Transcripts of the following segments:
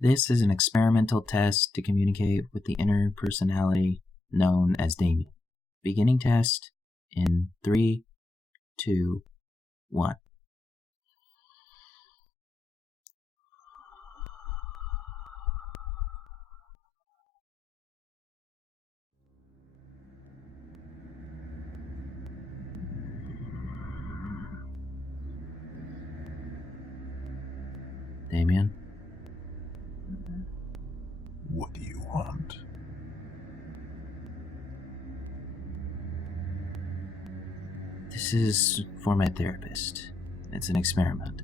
This is an experimental test to communicate with the inner personality known as Damien. Beginning test in 3, 2, 1. Damien? What do you want? This is for my therapist. It's an experiment.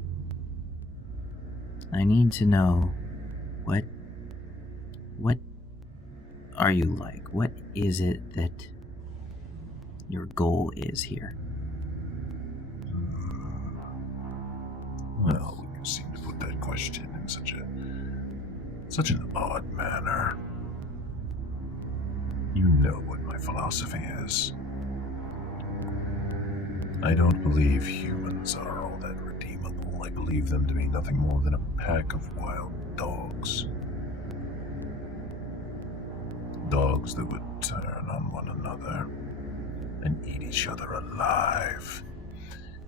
I need to know what are you like? What is it that your goal is here? Well, you seem to put that question in such an odd manner. You know what my philosophy is. I don't believe humans are all that redeemable. I believe them to be nothing more than a pack of wild dogs. Dogs that would turn on one another and eat each other alive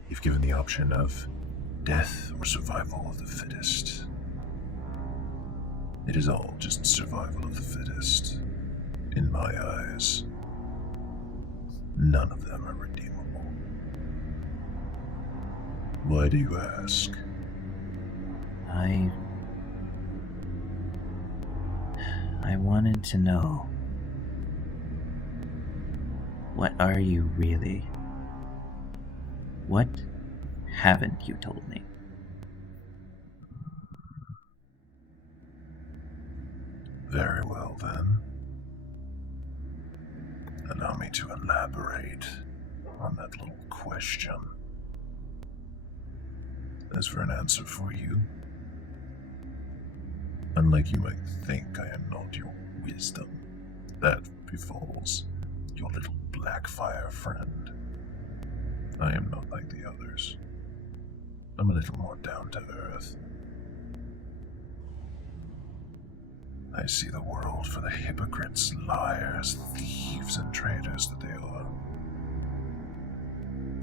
if given the option of death or survival of the fittest. It is all just survival of the fittest, in my eyes. None of them are redeemable. Why do you ask? I wanted to know, what are you really? What haven't you told me? Very well, then. Allow me to elaborate on that little question. As for an answer for you, unlike you might think, I am not your wisdom. That befalls your little Blackfire friend. I am not like the others. I'm a little more down to earth. I see the world for the hypocrites, liars, thieves, and traitors that they are.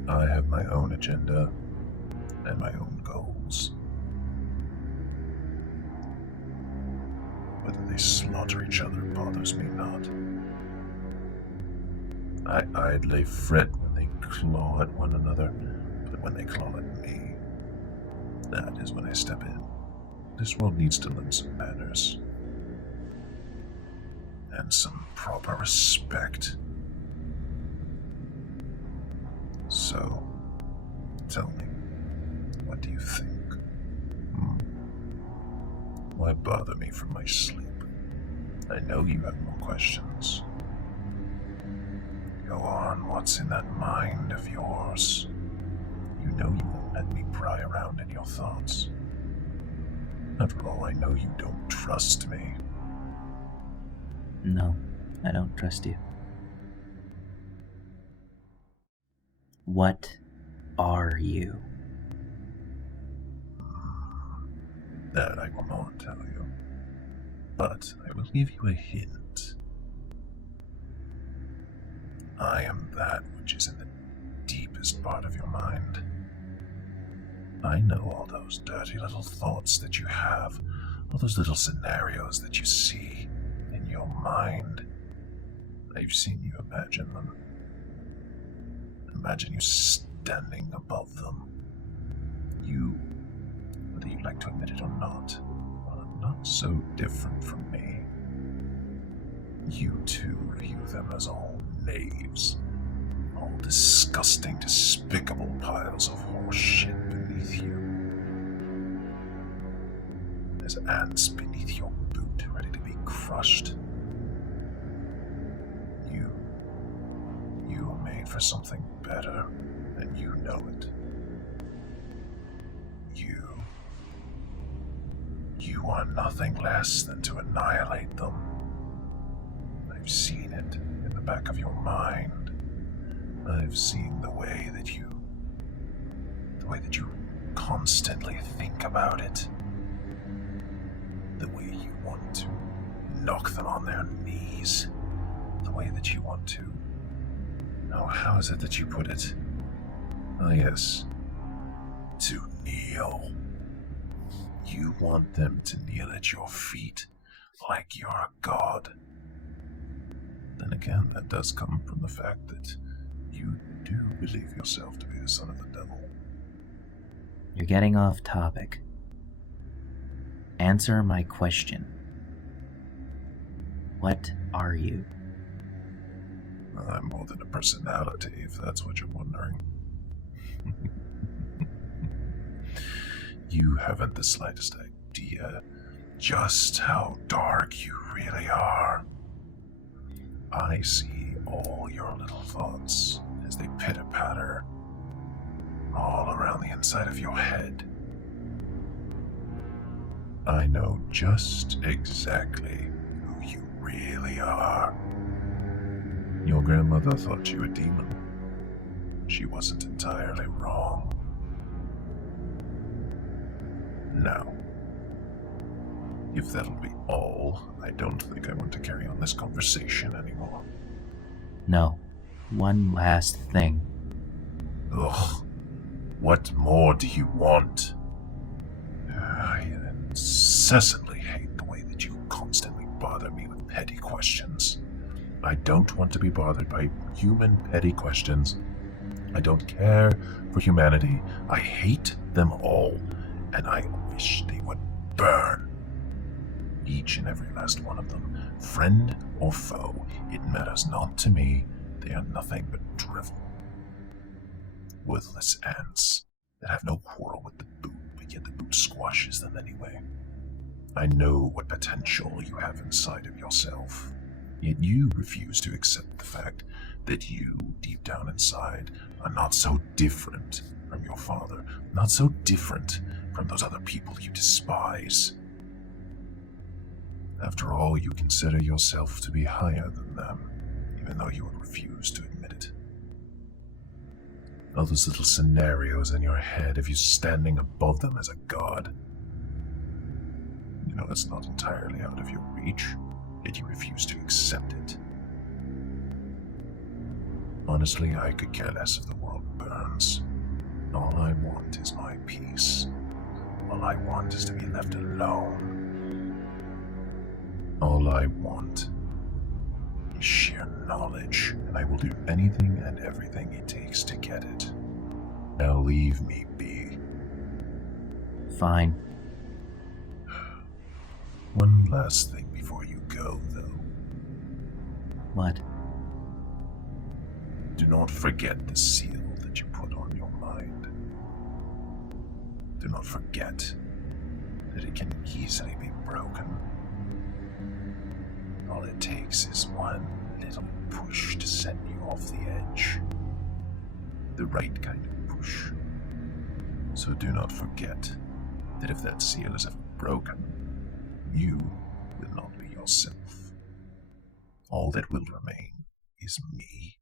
I have my own agenda and my own goals. Whether they slaughter each other bothers me not. I idly fret when they claw at one another, but when they claw at me, that is when I step in. This world needs to learn some manners. And some proper respect. So, tell me, what do you think? Why bother me from my sleep? I know you have more questions. Go on, what's in that mind of yours? You know you won't let me pry around in your thoughts. After all, I know you don't trust me. No, I don't trust you. What are you? That I will not tell you. But I will give you a hint. I am that which is in the deepest part of your mind. I know all those dirty little thoughts that you have, all those little scenarios that you see in your mind. I've seen you imagine them. Imagine you standing above them. You, whether you like to admit it or not, are not so different from me. You too view them as all knaves, all disgusting, despicable piles of horse shit beneath you. As ants beneath your boot, ready to be crushed. You are made for something better, and you know it. You are nothing less than to annihilate them. I've seen it in the back of your mind. I've seen the way that you constantly think about it. The way want to knock them on their knees, the way that you want to... Oh, how is it that you put it? Oh, yes. To kneel. You want them to kneel at your feet like you're a god. Then again, that does come from the fact that you do believe yourself to be the son of the devil. You're getting off topic. Answer my question. What are you? I'm more than a personality, if that's what you're wondering. You haven't the slightest idea just how dark you really are. I see all your little thoughts as they pitter-patter all around the inside of your head. I know just exactly who you really are. Your grandmother thought you a demon. She wasn't entirely wrong. Now, if that'll be all, I don't think I want to carry on this conversation anymore. No. One last thing. Ugh. What more do you want? I incessantly hate the way that you constantly bother me with petty questions. I don't want to be bothered by human petty questions. I don't care for humanity. I hate them all, and I wish they would burn. Each and every last one of them, friend or foe, it matters not to me. They are nothing but drivel. Worthless ants that have no quarrel with the boot, but yet the boot squashes them anyway. I know what potential you have inside of yourself, yet you refuse to accept the fact that you, deep down inside, are not so different from your father, not so different from those other people you despise. After all, you consider yourself to be higher than them, even though you would refuse to admit it. All those little scenarios in your head of you standing above them as a god. You know that's not entirely out of your reach, yet you refuse to accept it. Honestly, I could care less if the world burns. All I want is my peace. All I want is to be left alone. All I want is sheer knowledge, and I will do anything and everything it takes to get it. Now leave me be. Fine. One last thing before you go, though. What? Do not forget the seal that you put on your mind. Do not forget that it can easily be broken. All it takes is one little push to send you off the edge. The right kind of push. So do not forget that if that seal is ever broken, you will not be yourself. All that will remain is me.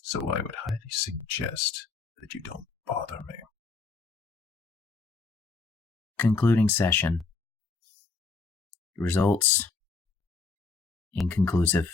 So I would highly suggest that you don't bother me. Concluding session. Results inconclusive.